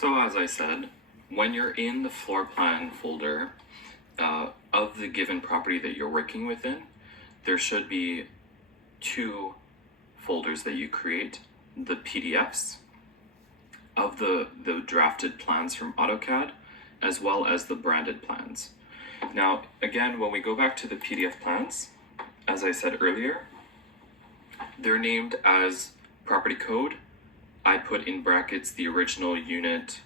So as I said, when you're in the floor plan folder of the given property that you're working within, there should be two folders that you create: the PDFs of the drafted plans from AutoCAD, as well as the branded plans. Now, again, when we go back to the PDF plans, as I said earlier, they're named as property code. I put in brackets the original unit,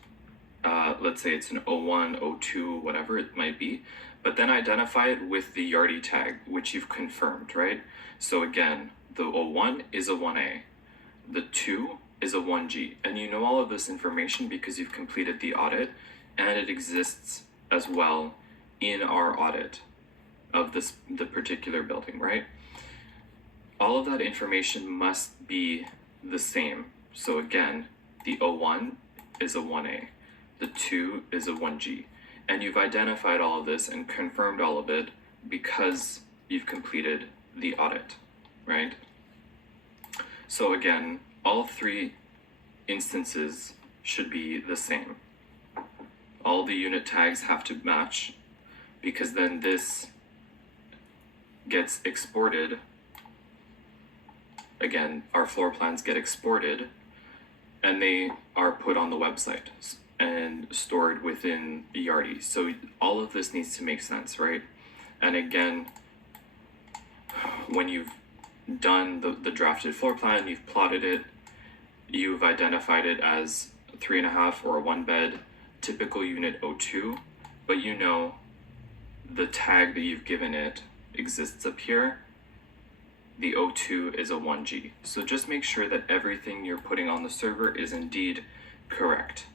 let's say it's an 01, 02, whatever it might be, but then identify it with the Yardi tag, which you've confirmed, right? So again, the 01 is a 1A, the 2 is a 1G, and you know all of this information because you've completed the audit, and it exists as well in our audit of the particular building, right? All of that information must be the same. So again, the 01 is a 1A, the 2 is a 1G, and you've identified all of this and confirmed all of it because you've completed the audit, right? So again, all three instances should be the same. All the unit tags have to match, because then this gets exported. Again, our floor plans get exported and they are put on the website and stored within Yardi. So all of this needs to make sense, right? And again, when you've done the drafted floor plan, you've plotted it, you've identified it as 3.5 or a 1-bed, typical unit 02, but you know the tag that you've given it exists up here. The 02 is a 1G. So just make sure that everything you're putting on the server is indeed correct.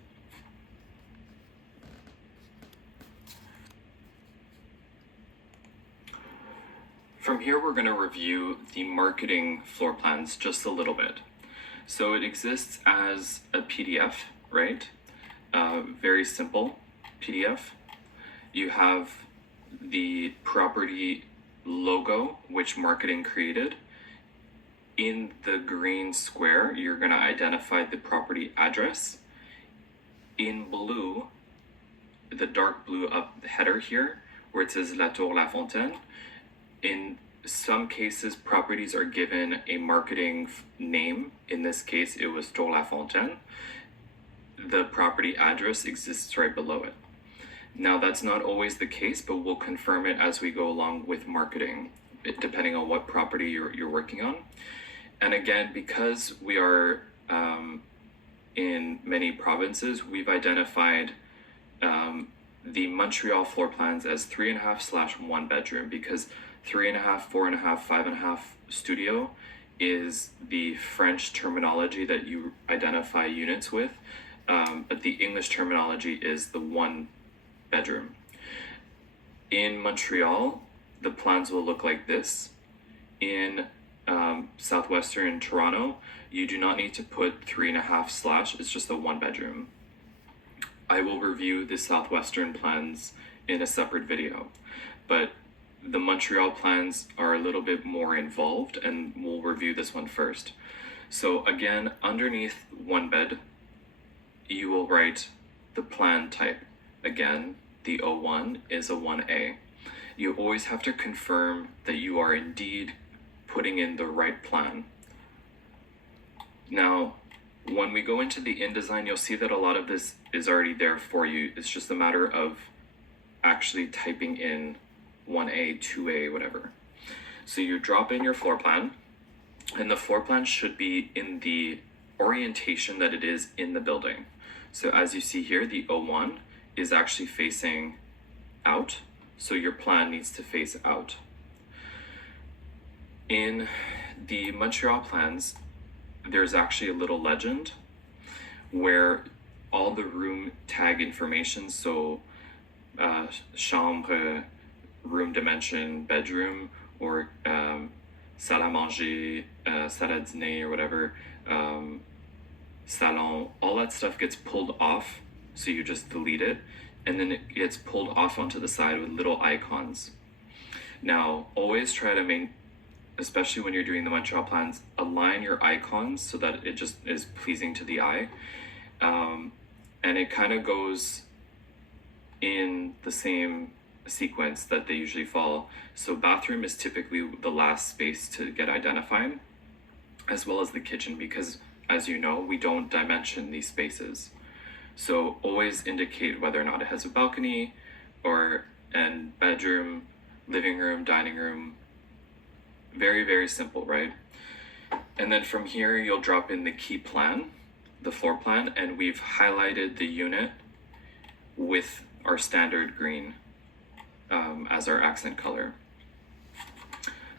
From here, we're going to review the marketing floor plans just a little bit. So it exists as a PDF, right? Very simple PDF. You have the property logo, which marketing created. In the green square, you're going to identify the property address. In blue, the dark blue up the header here, where it says La Tour La Fontaine, in some cases, properties are given a marketing name. In this case, it was Tour La Fontaine. The property address exists right below it. Now, that's not always the case, but we'll confirm it as we go along with marketing, depending on what property you're working on. And again, because we are in many provinces, we've identified the Montreal floor plans as 3.5/1 bedroom, because 3.5, 4.5, 5.5 studio is the French terminology that you identify units with, but the English terminology is the 1 bedroom. In Montreal, the plans will look like this. In southwestern Toronto, you do not need to put 3.5/, it's just a 1 bedroom. I will review the southwestern plans in a separate video, but the Montreal plans are a little bit more involved, and we'll review this one first. So again, underneath 1 bed, you will write the plan type. Again, the 01 is a 1A. You always have to confirm that you are indeed putting in the right plan. Now, when we go into the InDesign, you'll see that a lot of this is already there for you. It's just a matter of actually typing in 1A, 2A, whatever. So you drop in your floor plan, and the floor plan should be in the orientation that it is in the building. So as you see here, the 01 is actually facing out, so your plan needs to face out. In the Montreal plans, there's actually a little legend where all the room tag information, so chambre, room dimension, bedroom, or salle à manger, salle à dîner, or whatever, salon, all that stuff gets pulled off. So you just delete it, and then it gets pulled off onto the side with little icons. Now, always try to especially when you're doing the Montreal plans, align your icons so that it just is pleasing to the eye. and it kind of goes in the same sequence that they usually follow. So bathroom is typically the last space to get identified, as well as the kitchen, because as you know, we don't dimension these spaces. So always indicate whether or not it has a balcony or and bedroom, living room, dining room. Very, very simple, right? And then from here, you'll drop in the key plan, the floor plan, and we've highlighted the unit with our standard green as our accent color.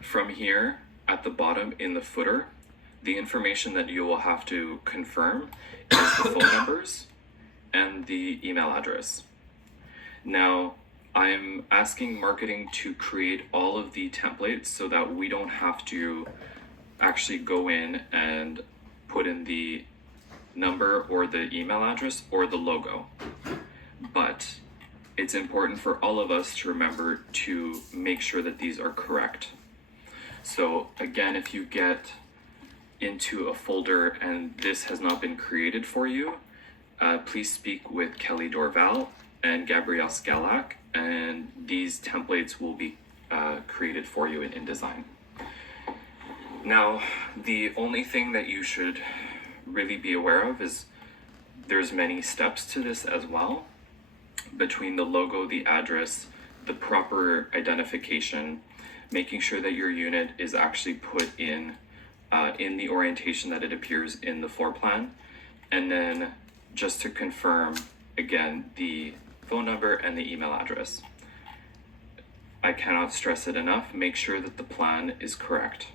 From here, at the bottom in the footer, the information that you will have to confirm is the phone numbers and the email address. Now, I'm asking marketing to create all of the templates so that we don't have to actually go in and put in the number or the email address or the logo. But it's important for all of us to remember to make sure that these are correct. So again, if you get into a folder and this has not been created for you, please speak with Kelly Dorval and Gabrielle Scalak, and these templates will be created for you in InDesign. Now, the only thing that you should really be aware of is there's many steps to this as well, between the logo, the address, the proper identification, making sure that your unit is actually put in the orientation that it appears in the floor plan, and then just to confirm again the phone number and the email address. I cannot stress it enough, make sure that the plan is correct.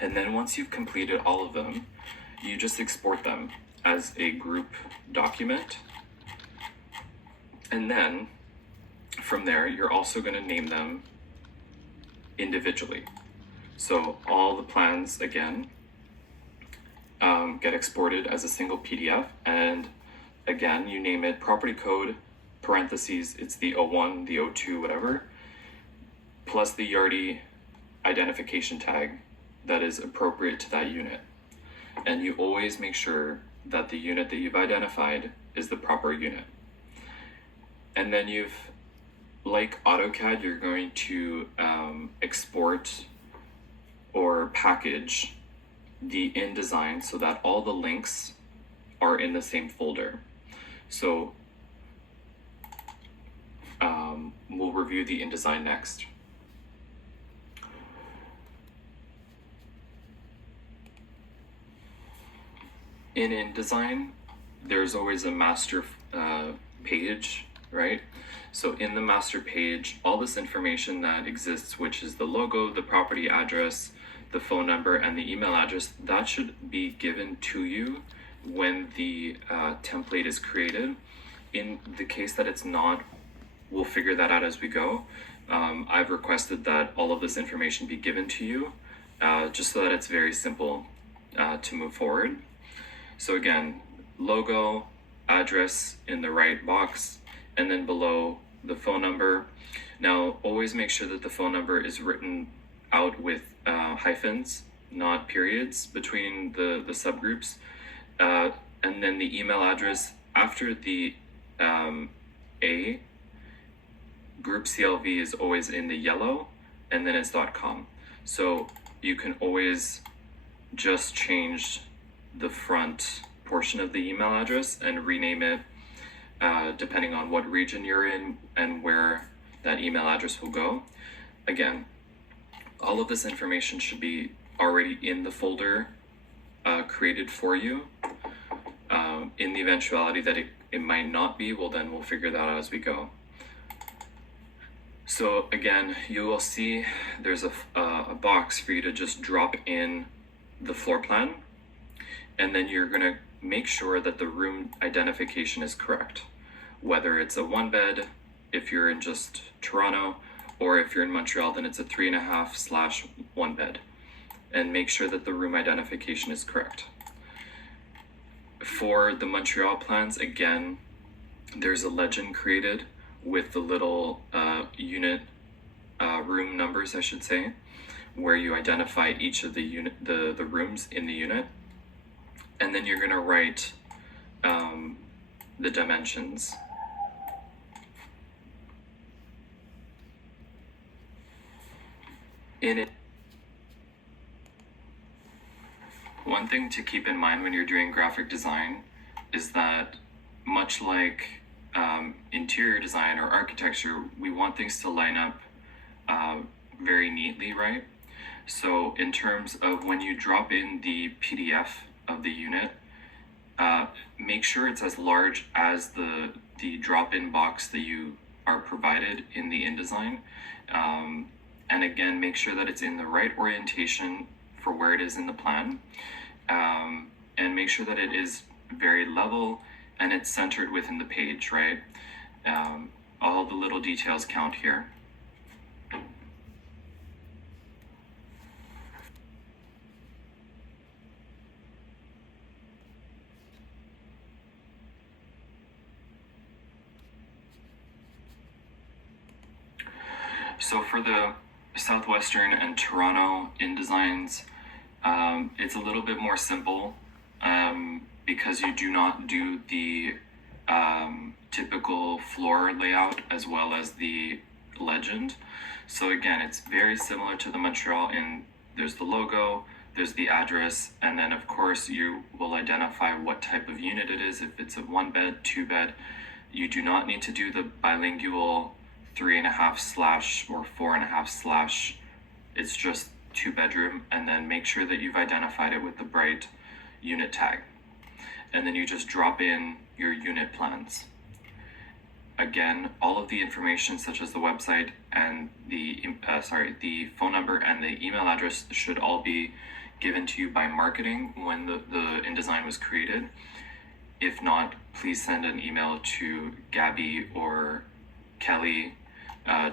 And then once you've completed all of them, you just export them as a group document. And then from there, you're also going to name them individually. So all the plans, again, get exported as a single PDF. And again, you name it property code, parentheses, it's the 01, the 02, whatever, plus the Yardi identification tag that is appropriate to that unit. And you always make sure that the unit that you've identified is the proper unit. And then like AutoCAD, you're going to export or package the InDesign so that all the links are in the same folder. So we'll review the InDesign next. In InDesign, there's always a master page, right? So in the master page, all this information that exists, which is the logo, the property address, the phone number, and the email address, that should be given to you when the template is created. In the case that it's not, we'll figure that out as we go. I've requested that all of this information be given to you, just so that it's very simple to move forward. So again, logo, address in the right box, and then below the phone number. Now, always make sure that the phone number is written out with hyphens, not periods, between the subgroups. And then the email address after the A, group CLV is always in the yellow, and then it's .com. So you can always just change the front portion of the email address and rename it depending on what region you're in and where that email address will go. Again, all of this information should be already in the folder created for you. In the eventuality that it might not be, well, then we'll figure that out as we go. So again, you will see there's a box for you to just drop in the floor plan, and then you're going to make sure that the room identification is correct, whether it's a 1-bed if you're in just Toronto, or if you're in Montreal, then it's a 3.5/1 bed, and make sure that the room identification is correct. For the Montreal plans, again, there's a legend created with the little unit room numbers, I should say, where you identify each of the rooms in the unit. And then you're going to write the dimensions. One thing to keep in mind when you're doing graphic design is that, much like interior design or architecture, we want things to line up very neatly, right? So in terms of when you drop in the PDF of the unit, make sure it's as large as the drop-in box that you are provided in the InDesign. And again, make sure that it's in the right orientation for where it is in the plan. And make sure that it is very level and it's centered within the page, right? All the little details count here. So for the Southwestern and Toronto InDesigns, it's a little bit more simple because you do not do the typical floor layout as well as the legend. So again, it's very similar to the Montreal there's the logo, there's the address, and then of course you will identify what type of unit it is, if it's a 1-bed, 2-bed. You do not need to do the bilingual 3.5/ or 4.5/. It's just 2-bedroom, and then make sure that you've identified it with the bright unit tag. And then you just drop in your unit plans. Again, all of the information such as the website and the phone number and the email address should all be given to you by marketing when the InDesign was created. If not, please send an email to Gabby or Kelly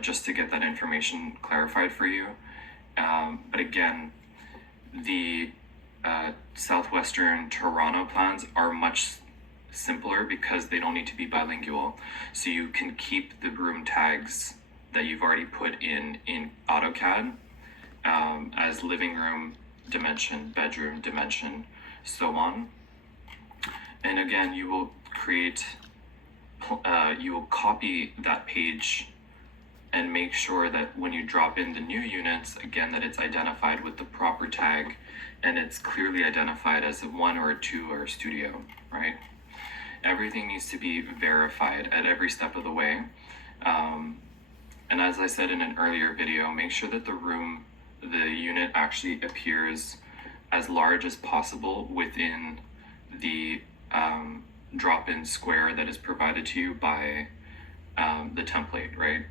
just to get that information clarified for you. But again, the Southwestern Toronto plans are much simpler because they don't need to be bilingual. So you can keep the room tags that you've already put in AutoCAD as living room dimension, bedroom dimension, so on. And again, you will copy that page and make sure that when you drop in the new units, again, that it's identified with the proper tag and it's clearly identified as a 1 or a 2 or a studio, right? Everything needs to be verified at every step of the way. And as I said in an earlier video, make sure that the unit actually appears as large as possible within the drop-in square that is provided to you by the template, right?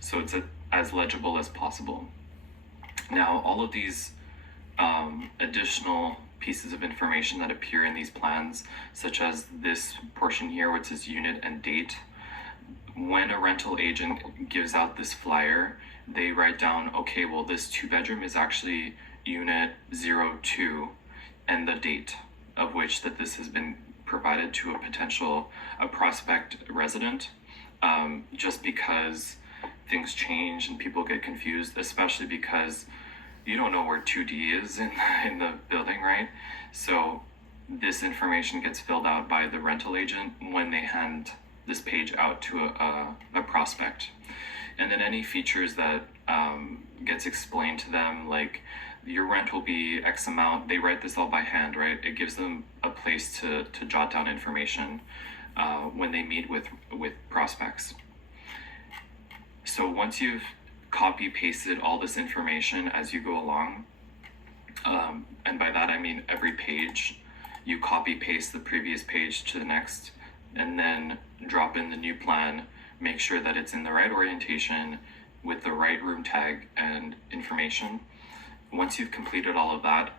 So it's as legible as possible. Now, all of these additional pieces of information that appear in these plans, such as this portion here, which is unit and date, when a rental agent gives out this flyer, they write down, okay, well, this 2-bedroom is actually unit 02 and the date of which that this has been provided to a prospect resident, just because things change and people get confused, especially because you don't know where 2D is in the building, right? So this information gets filled out by the rental agent when they hand this page out to a prospect. And then any features that gets explained to them, like your rent will be X amount, they write this all by hand, right? It gives them a place to jot down information when they meet with prospects. So once you've copy pasted all this information as you go along, and by that I mean every page, you copy paste the previous page to the next, and then drop in the new plan, make sure that it's in the right orientation with the right room tag and information. Once you've completed all of that,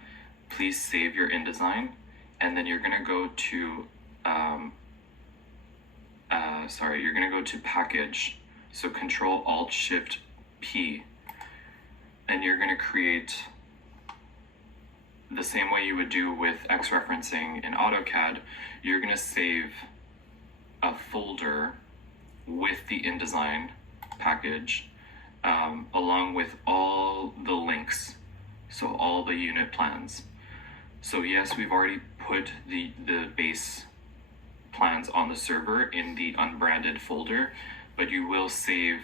please save your InDesign, and then you're gonna go to package. So Control Alt Shift P, and you're going to create the same way you would do with X referencing in AutoCAD. You're going to save a folder with the InDesign package along with all the links, so all the unit plans. So yes, we've already put the base plans on the server in the unbranded folder, but you will save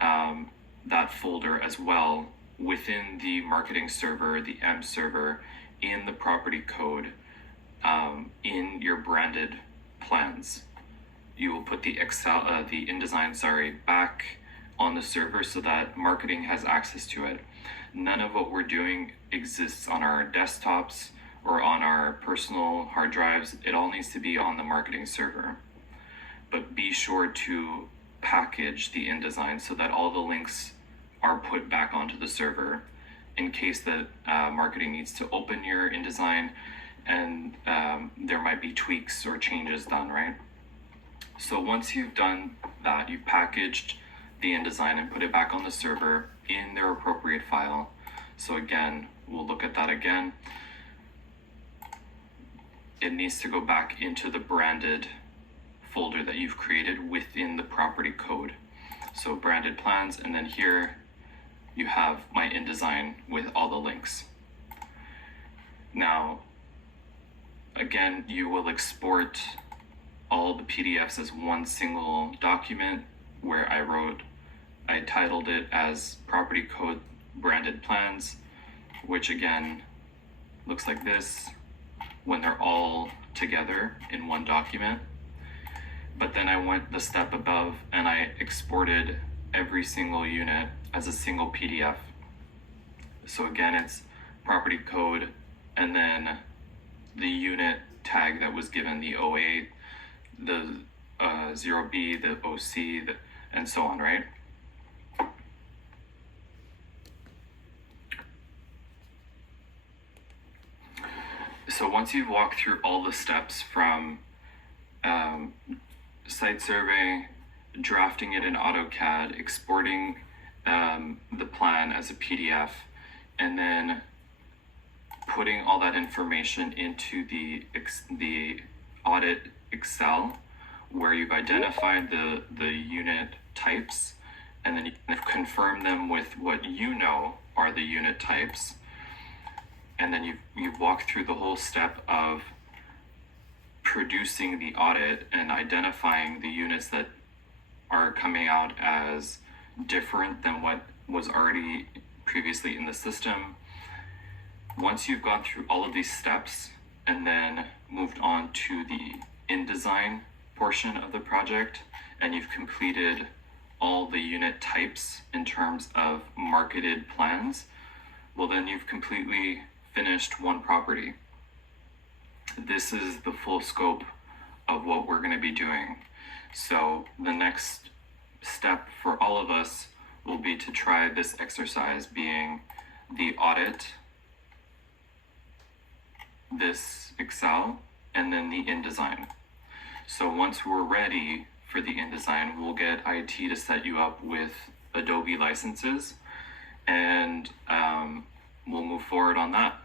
that folder as well within the marketing server, the M server, in the property code, in your branded plans. You will put the InDesign, back on the server so that marketing has access to it. None of what we're doing exists on our desktops or on our personal hard drives. It all needs to be on the marketing server. But be sure to package the InDesign so that all the links are put back onto the server in case that marketing needs to open your InDesign and there might be tweaks or changes done, right? So once you've done that, you've packaged the InDesign and put it back on the server in their appropriate file. So again, we'll look at that again. It needs to go back into the branded folder that you've created within the property code. So branded plans, and then here you have my InDesign with all the links. Now, again, you will export all the PDFs as one single document where I titled it as property code branded plans, which again looks like this when they're all together in one document. But then I went the step above and I exported every single unit as a single PDF. So again, it's property code and then the unit tag that was given, the OA, the 0B, the OC, and so on, right? So once you've walked through all the steps from site survey, drafting it in AutoCAD, exporting the plan as a PDF, and then putting all that information into the audit Excel, where you've identified the unit types, and then you confirm them with what you know are the unit types, and then you've walked through the whole step of producing the audit and identifying the units that are coming out as different than what was already previously in the system. Once you've gone through all of these steps and then moved on to the InDesign portion of the project, and you've completed all the unit types in terms of marketed plans, well, then you've completely finished one property. This is the full scope of what we're going to be doing. So the next step for all of us will be to try this exercise, being the audit, this Excel, and then the InDesign. So once we're ready for the InDesign, we'll get IT to set you up with Adobe licenses, and we'll move forward on that.